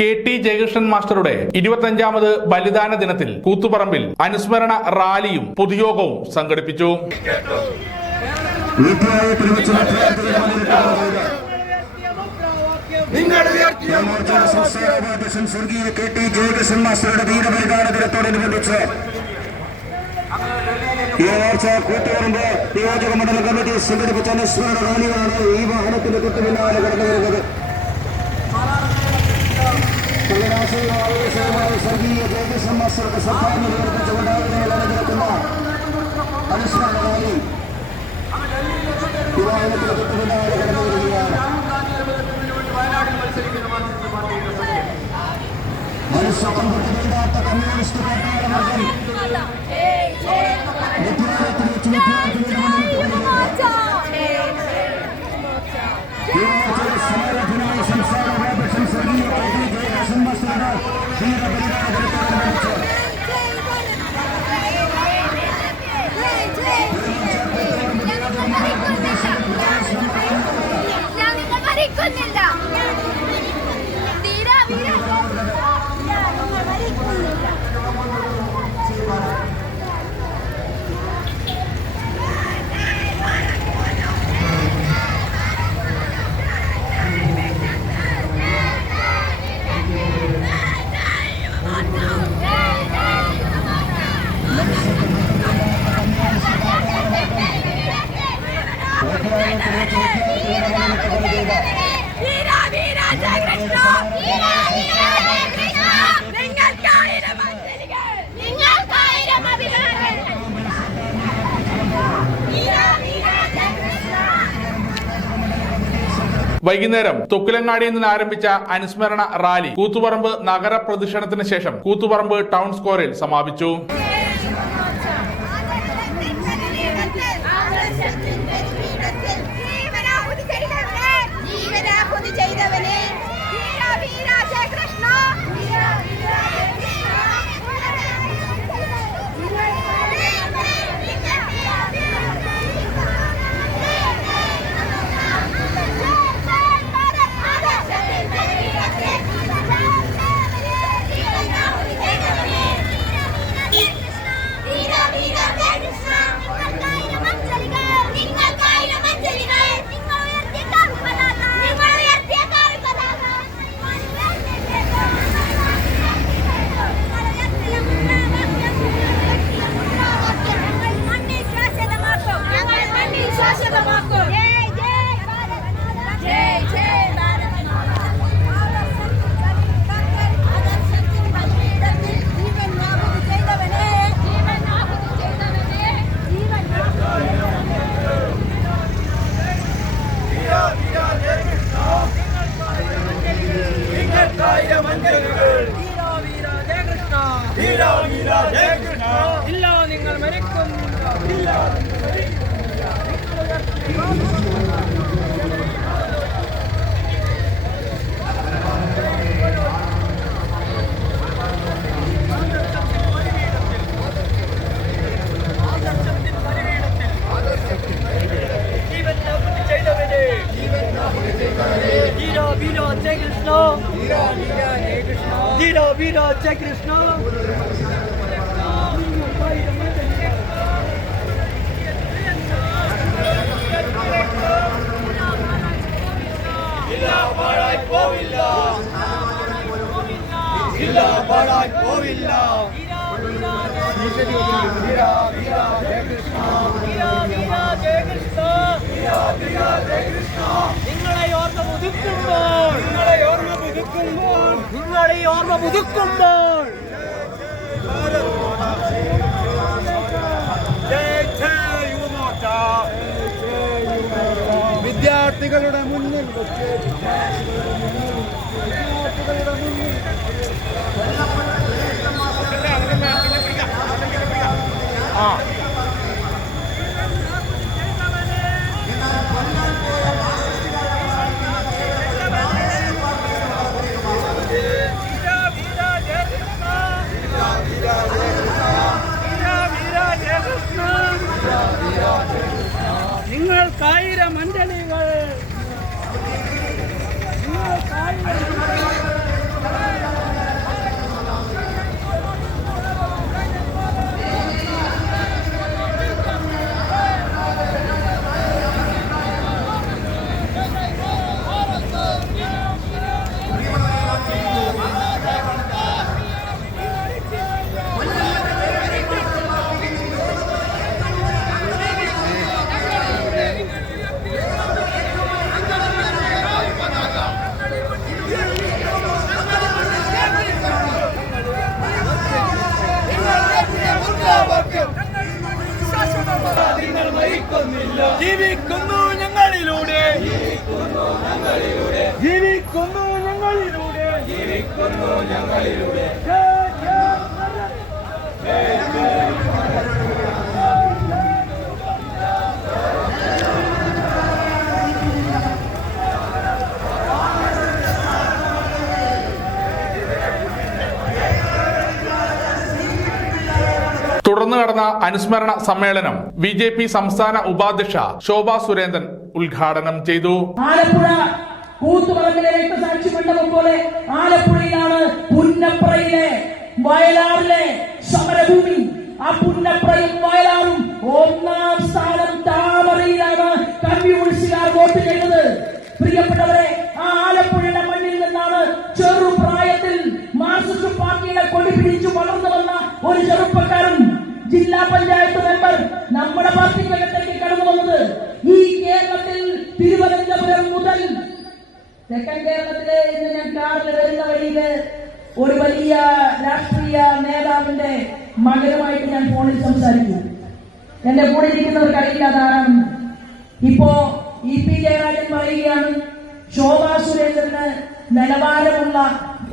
KT Jayakrishnan മാസ്റ്ററുടെ 25ാമത് ബലിദാന ദിനത്തിൽ കൂത്തുപറമ്പിൽ അനുസ്മരണ റാലിയും പൊതുയോഗവും സംഘടിപ്പിച്ചു. KT ജയകൃഷ്ണൻ മാസ്റ്ററുടെ വീരബലിദാന ദിനത്തോടനുബന്ധിച്ച് ഈ ആഴ്ച കൂത്തുപറമ്പ് നിയോജക മണ്ഡല കമ്മിറ്റി സംഘടിപ്പിച്ച അനുസ്മരണ റാലിയാണ് ഈ വാഹനത്തിന്റെ തൊട്ട് പിന്നാലെ കടന്നു വരുന്നത്. സ്വർഗീയ ജയകൃഷ്ണൻ മാസ്റ്ററുടെ സംഭാവന പ്രകടിപ്പിച്ചുകൊണ്ട് നടക്കുന്ന അനുസ്മരണ റാലി ഈ വാഹനത്തിന്റെ തൊട്ട് പിന്നാലെ കടന്നു വരികയാണ്. മനുഷ്യത്വം വേണ്ടാത്ത കമ്മ്യൂണിസ്റ്റ് പാർട്ടിയുടെ മകൻ സമരത്തിനായി സംസ്ഥാന അധ്യക്ഷൻ സ്വർഗീയ KT ജയകൃഷ്ണൻ മാസ്റ്ററുടെ വീരബലിദാന ദിനത്തോടനുബന്ധിച്ച് വൈകുന്നേരം തൊക്കിലങ്ങാടിയിൽ നിന്ന് ആരംഭിച്ച അനുസ്മരണ റാലി കൂത്തുപറമ്പ് നഗര പ്രദക്ഷിണത്തിന് ശേഷം കൂത്തുപറമ്പ് ടൗൺ സ്ക്വയറിൽ സമാപിച്ചു. വിദ്യാർത്ഥികളുടെ മുന്നിൽ നിങ്ങൾക്കായിരം അഞ്ജലികൾ. തുടർന്ന് നടന്ന അനുസ്മരണ സമ്മേളനം BJP സംസ്ഥാന ഉപാധ്യക്ഷ ശോഭാ സുരേന്ദ്രൻ ഉദ്ഘാടനം ചെയ്തു. ആലപ്പുഴ കൂത്തുപറമ്പിലെ രക്തസാക്ഷി മണ്ഡപം പോലെ ആലപ്പുഴയിലാണ് പുന്നപ്രയിലെ വയലാറിലെ സമരഭൂമി. ആ പുന്നപ്രയും വയലാറും ഒന്നാം സ്ഥാനം താമരയിലാണ് കമ്മ്യൂണിസ്റ്റുകാർ വോട്ട് ചെയ്തത്. പ്രിയപ്പെട്ടവരെ, ആ ആലപ്പുഴയുടെ മണ്ണിൽ നിന്നാണ് ചെറുപ്രായത്തിൽ മാർക്സിസ്റ്റ് പാർട്ടിയുടെ കൊടി പിടിച്ചു വളർന്നു വന്ന ഒരു ചെറുപ്പക്കാരൻ ജില്ലാ പഞ്ചായത്ത് മെമ്പർ നമ്മുടെ പാർട്ടിക്കകത്തേക്ക് കടന്നു വന്നത്. ഈ കേരളത്തിൽ തിരുവനന്തപുരം മുതൽ തെക്കൻ കേരളത്തിലെ ഇന്ന് ഞാൻ കാറിൽ വരുന്ന വഴിയില് ഒരു വലിയ രാഷ്ട്രീയ നേതാവിന്റെ മകനുമായിട്ട് ഞാൻ ഫോണിൽ സംസാരിച്ചു. എന്റെ കൂടെ ഇരിക്കുന്നവർക്ക് അറിയില്ല അതാരാണ്. ഇപ്പോ EP ജയരാജൻ പറയുകയാണ് ശോഭാ സുരേന്ദ്രന് നിലവാരമുള്ള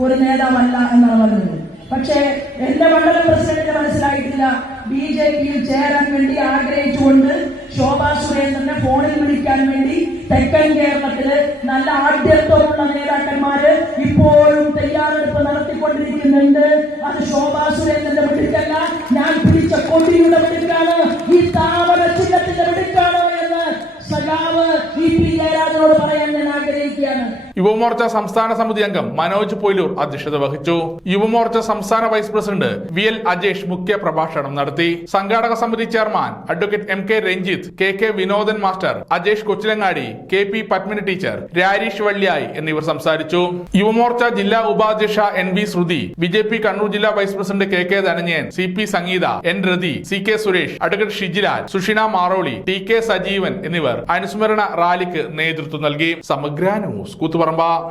ഒരു നേതാവല്ല എന്നാണ് പറഞ്ഞത്. പക്ഷേ എന്റെ മണ്ഡലം പ്രസിഡന്റിന് മനസ്സിലായിട്ടില്ല. BJPയിൽ ചേരാൻ വേണ്ടി ആഗ്രഹിച്ചുകൊണ്ട് ശോഭാ സുരേന്ദ്രനെ ഫോണിൽ വിളിക്കാൻ വേണ്ടി തെക്കൻ കേരളത്തില് നല്ല ആഢ്യത്വമുള്ള നേതാക്കന്മാര് ഇപ്പോഴും തയ്യാറെടുപ്പ് നടത്തിക്കൊണ്ടിരിക്കുന്നുണ്ട്. അത് ശോഭാ സുരേന്ദ്രന്റെ വെടിക്കല്ല, ഞാൻ പിടിച്ച കൊടിയുടെ വെടിക്കാണ്, ഈ താമര ചിഹ്നത്തിന്റെ വെടിക്കാണ് എന്ന് സഖാവ് EP ജയരാജനോട് പറയാൻ ഞാൻ ആഗ്രഹിക്കുകയാണ്. യുവമോർച്ച സംസ്ഥാന സമിതി അംഗം മനോജ് പൊയിലൂർ അധ്യക്ഷത വഹിച്ചു. യുവമോർച്ച സംസ്ഥാന വൈസ് പ്രസിഡന്റ് VL അജേഷ് മുഖ്യ പ്രഭാഷണം നടത്തി. സംഘാടക സമിതി chairman advocate MK Ranjith, KK Vinodan master, Ajesh Kochilangadi, KP Padmini teacher, Rareesh Valliyayi എന്നിവർ സംസാരിച്ചു. യുവമോർച്ച ജില്ലാ ഉപാധ്യക്ഷ NB ശ്രുതി, BJP കണ്ണൂർ ജില്ലാ vice president KK Dhananjayan, CP Sangeetha, N Rathi, CK Suresh, advocate Shijilal, Sushina Maroli, TK Sajeevan എന്നിവർ അനുസ്മരണ റാലിക്ക് നേതൃത്വം നൽകി. സമഗ്ര ന്യൂസ് കൂത്തുപറമ്പ്.